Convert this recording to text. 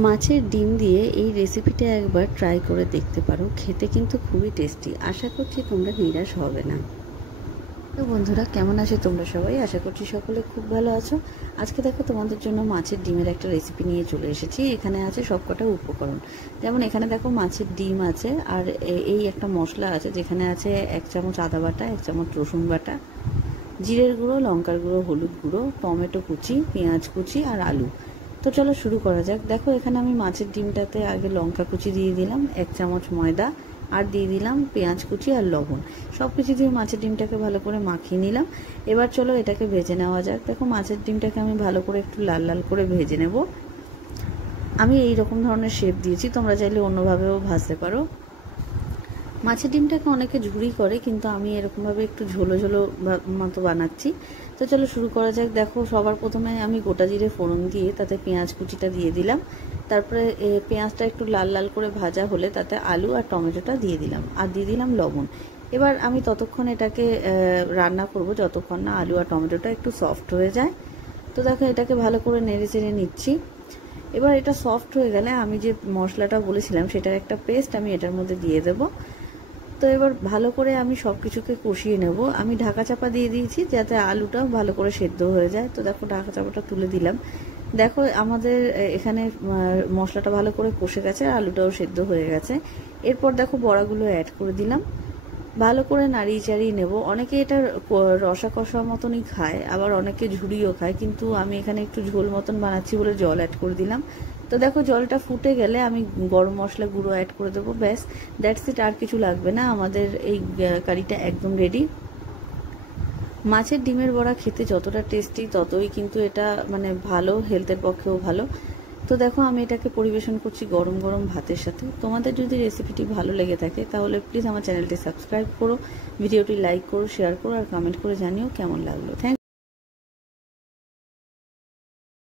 মাছের ডিম দিয়ে এই রেসিপিটা একবার ট্রাই করে দেখতে পারো, খেতে কিন্তু খুবই টেস্টি। আশা করছি তোমরা নিরাশ হবে না। তো বন্ধুরা, কেমন আছো তোমরা সবাই? আশা করছি সকলে খুব ভালো আছো। আজকে দেখো তোমাদের জন্য মাছের ডিমের একটা রেসিপি নিয়ে চলে এসেছি। এখানে আছে সবকটা উপকরণ। যেমন এখানে দেখো মাছের ডিম আছে, আর এই একটা মশলা আছে যেখানে আছে 1 চামচ আদা বাটা, 1 চামচ রসুন বাটা, জিরের গুঁড়ো, লঙ্কার গুঁড়ো, হলুদ গুঁড়ো, টমেটো কুচি, পেঁয়াজ কুচি আর আলু। তো চলো শুরু করা যাক। দেখো এখানে আমি মাছের ডিমটাতে আগে লঙ্কা কুচি দিয়ে দিলাম, 1 চামচ ময়দা, আর দিয়ে দিলাম পেঁয়াজ কুচি আর লবণ। সব কিছু দিয়ে মাছের ডিমটাকে ভালো করে মাখিয়ে নিলাম। এবার চলো এটাকে ভেজে নেওয়া যাক। দেখো মাছের ডিমটাকে আমি ভালো করে একটু লাল লাল করে ভেজে নেব। আমি এই রকম ধরনের শেপ দিয়েছি, তোমরা চাইলে অন্যভাবেও ভাজতে পারো। মাছের ডিমটাকে অনেকে ঝুরি করে, কিন্তু আমি এরকমভাবে একটু ঝোলো ঝোলো মতো বানাচ্ছি। তো চলো শুরু করা যাক। দেখো সবার প্রথমে আমি গোটা জিরে ফোড়ন দিয়ে তাতে পেঁয়াজ কুচিটা দিয়ে দিলাম। তারপরে পেঁয়াজটা একটু লাল লাল করে ভাজা হলে তাতে আলু আর টমেটোটা দিয়ে দিলাম, আর দিয়ে দিলাম লবণ। এবার আমি ততক্ষণ এটাকে রান্না করব যতক্ষণ না আলু আর টমেটোটা একটু সফট হয়ে যায়। তো দেখো এটাকে ভালো করে নেড়ে চেড়ে নিচ্ছি। এবার এটা সফট হয়ে গেলে আমি যে মশলাটা বলেছিলাম সেটার একটা পেস্ট আমি এটার মধ্যে দিয়ে দেবো। তো এবার ভালো করে আমি সব কিছুকে কষিয়ে নেব। আমি ঢাকা চাপা দিয়ে দিয়েছি যাতে আলুটা ভালো করে সেদ্ধ হয়ে যায়। তো দেখো ঢাকা চাপাটা তুলে দিলাম। দেখো আমাদের এখানে মশলাটা ভালো করে কষে গেছে, আলুটাও সেদ্ধ হয়ে গেছে। এরপর দেখো বড়াগুলো অ্যাড করে দিলাম, ভালো করে নাড়িয়ে চাড়িয়ে নেব। অনেকে এটা রসা কষা মতনই খায়, আবার অনেকে ঝুড়িও খায়, কিন্তু আমি এখানে একটু ঝোল মতন বানাচ্ছি বলে জল অ্যাড করে দিলাম। তো দেখো জলটা ফুটে গেলে আমি গরম মশলা গুঁড়ো অ্যাড করে দেবো, ব্যাস দ্যাটস ইট, আর কিছু লাগবে না। আমাদের এই কারিটা একদম রেডি। মাছের ডিমের বড়া খেতে যতটা টেস্টি ততই কিন্তু এটা মানে ভালো, হেলথের পক্ষেও ভালো। তো দেখো আমি এটাকে পরিবেশন করছি গরম গরম ভাতের সাথে। তোমাদের যদি রেসিপিটি ভালো লেগে থাকে তাহলে প্লিজ আমার চ্যানেলটি সাবস্ক্রাইব করো, ভিডিওটি লাইক করো, শেয়ার করো আর কমেন্ট করে জানিও কেমন লাগলো। থ্যাংক